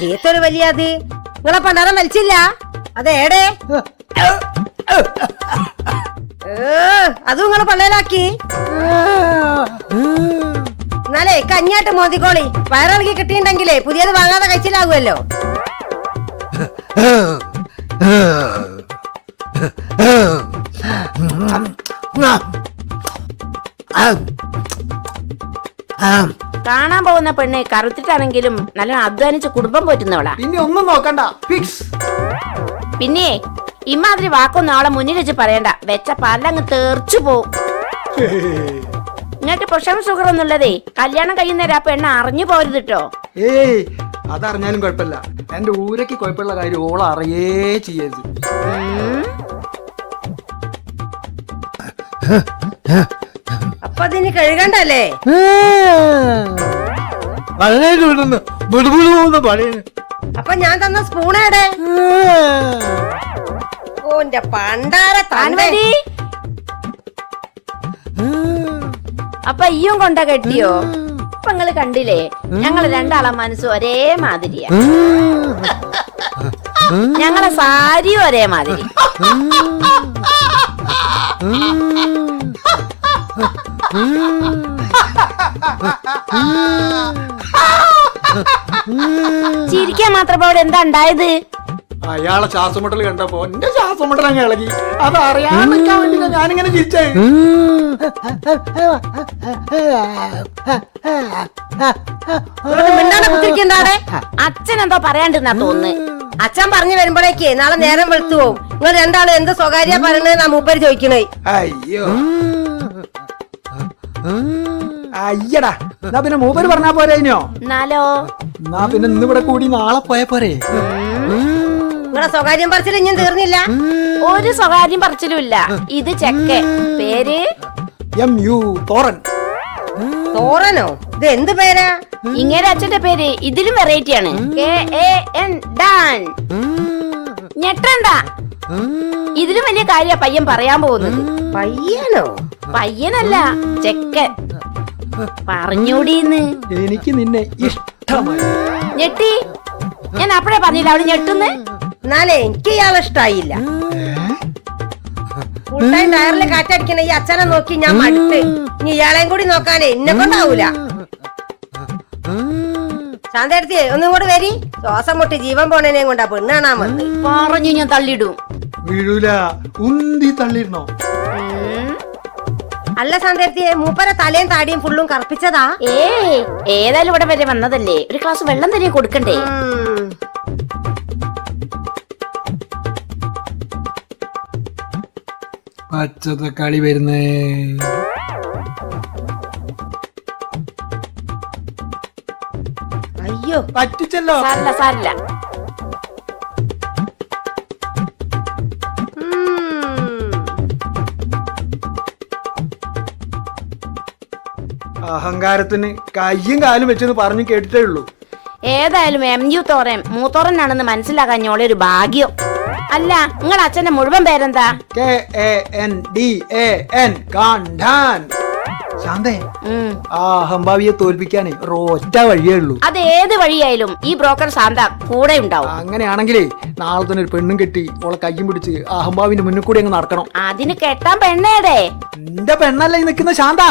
നീത്തൊരു വലിയ അത് നിങ്ങളെ പണ്ടാരം വലിച്ചില്ല അതേടെ അതും നിങ്ങളെ പള്ളയിലാക്കി. എന്നാലേ കഞ്ഞാട്ട് മോദിക്കോളി വയറിളകി കിട്ടിയിട്ടുണ്ടെങ്കിലേ പുതിയത് വാങ്ങാതെ കഴിച്ചിലാകുമല്ലോ. കാണാൻ പോകുന്ന പെണ്ണ് കറുത്തിട്ടാണെങ്കിലും നല്ല അധ്വാനിച്ച് കുടുംബം പോറ്റുന്നവളാ. പിന്നെ ഒന്നും നോക്കണ്ട, പിന്നെ ഇമാതിരി വാക്കൊന്നും ആളെ മുന്നിൽ വെച്ച് പറയണ്ട, വെച്ച പല്ലങ്ങ് തെറിച്ചു പോവും. നിങ്ങൾക്ക് പ്രഷറും ഷുഗറൊന്നും ഉള്ളതേ കല്യാണം കഴിയുന്നേരം ആ പെണ്ണ് അറിഞ്ഞു പോരുത് കേട്ടോ. ഏയ് അതറിഞ്ഞാലും കുഴപ്പമില്ല, എന്റെ ഊരക്ക് കുഴപ്പമുള്ള കാര്യം ഓള അറിയേ ചെയ്യരുത്. അപ്പൊ അതിന് കഴുകണ്ടല്ലേ? അപ്പൊ ഞാൻ തന്ന സ്പൂണേടെ ഓന്റെ പണ്ടാര താൻവരി. അപ്പൊ ഈയും കൊണ്ട കെട്ടിയോ? അപ്പൊ നിങ്ങള് കണ്ടില്ലേ, ഞങ്ങള് രണ്ടാളെ മനസ്സ് ഒരേ മാതിരിയാ, ഞങ്ങളെ സാരിയും ഒരേ മാതിരി. ചിരിക്കാൻ മാത്രം അവിടെ എന്താ ഉണ്ടായത്? അയാളെ ശ്വാസമുട്ടൽ കണ്ടപ്പോ എന്റെ ശ്വാസമുട്ടൽ അങ്ങ് ഇളകി. അത് അറിയാണ്ടിരിക്കാൻ വേണ്ടി ഞാനിങ്ങനെ ചിരിച്ചേ. അച്ഛൻ എന്തോ പറയാണ്ടെന്നാ തോന്നുന്നു. അച്ഛൻ പറഞ്ഞു വരുമ്പോഴേക്ക് നാളെ നേരം വെളുത്തു പോവും. നിങ്ങൾ രണ്ടാളും എന്ത് സ്വകാര്യ പറയണെന്ന് നാ മൂപ്പര് ചോദിക്കണേ. അയ്യോ അയ്യടാ, എന്നാ പിന്നെ മൂപ്പര് പറഞ്ഞാ പോരേനോ? എന്നാലോ എന്നാ പിന്നെ ഇന്നിവിടെ കൂടി നാളെ പോയ പോരെ? നിങ്ങളെ സ്വകാര്യം പറച്ചിൽ ഇനിയും തീർന്നില്ല. ഒരു സ്വകാര്യം പറച്ചിലും ഇല്ല. ഇത് ചെക്ക്, പേര് MU തോറൻ. തോറനോ? ഇത് എന്ത് പേരാ? ഇങ്ങനെ അച്ഛന്റെ പേര് ഇതിലും വെറൈറ്റി ആണ്. KAN Dan. ഞെട്ടണ്ട, ഇതിലും വലിയ കാര്യ പയ്യൻ പറയാൻ പോകുന്നത്. പയ്യനോ? പയ്യനല്ല, ചെക്കൻ. പറഞ്ഞൂടിന്ന്. എനിക്ക് നിന്നെ ഇഷ്ടമായി. ഞെട്ടി? ഞാൻ അപ്പഴേ പറഞ്ഞില്ല അവിടെ ഞെട്ടുന്ന്. എന്നാലേ എനിക്ക് ഇയാളെ ഇഷ്ടായില്ല. ഫുൾ ടൈം ടയറിൽ കാറ്റടിക്കണ ഈ അച്ഛനെ നോക്കി ഞാൻ മടുത്ത്. ഇനി ഇയാളെയും കൂടി നോക്കാനേ എന്നെ കൊണ്ടാവൂല. ശാന്തടുത്തിയേ ഒന്നും കൂടെ വരി. ശ്വാസം മുട്ടി ജീവൻ പോണേനെയും കൊണ്ടാ പെണ്ണ് കാണാൻ വന്ന്. പറഞ്ഞു ഞാൻ തള്ളിടും. വീഴൂല, ഉന്തി തള്ളിയിരുന്നോ? അല്ല ശാന്തടുത്തിയെ, മൂപ്പര തലയും താടിയും ഫുള്ളും കറുപ്പിച്ചതാ? ഏതായാലും ഇവിടെ വരെ വന്നതല്ലേ, ഒരു ഗ്ലാസ് വെള്ളം തന്നെ കൊടുക്കണ്ടേ? പച്ചത്തക്കാളി വരുന്നേ. അയ്യോ പറ്റിച്ചല്ലോ. സാരില്ല സാരില്ല. അഹങ്കാരത്തിന് കയ്യും കാലും വെച്ചെന്ന് പറഞ്ഞു കേട്ടിട്ടേ ഉള്ളൂ. ഏതായാലും MU തോരൻ മൂത്തോറനാണെന്ന് മനസ്സിലാക്കാൻ ഞോളെ ഒരു ഭാഗ്യം. അല്ല, നിങ്ങൾ അച്ഛന്റെ മുഴുവൻ പേരെന്താ? KANDAN കാണ്ടാൻ. ശാന്തേ, ആ അഹംഭാവിയെ തോൽപ്പിക്കാനേ ഒറ്റ വഴിയേ ഉള്ളൂ. അത് ഏത് വഴിയായാലും ഈ ബ്രോക്കർ ശാന്ത കൂടെ ഉണ്ടാവും. അങ്ങനെയാണെങ്കിലേ നാളെ തന്നെ ഒരു പെണ്ണും കെട്ടി ഓളെ കയ്യും പിടിച്ച് അഹംഭാവിന്റെ മുന്നിൽ കൂടി അങ്ങ് നടക്കണം. അതിന് കെട്ടാൻ പെണ്ണേടേ? എന്റെ പെണ്ണല്ലേ നിൽക്കുന്ന ശാന്ത.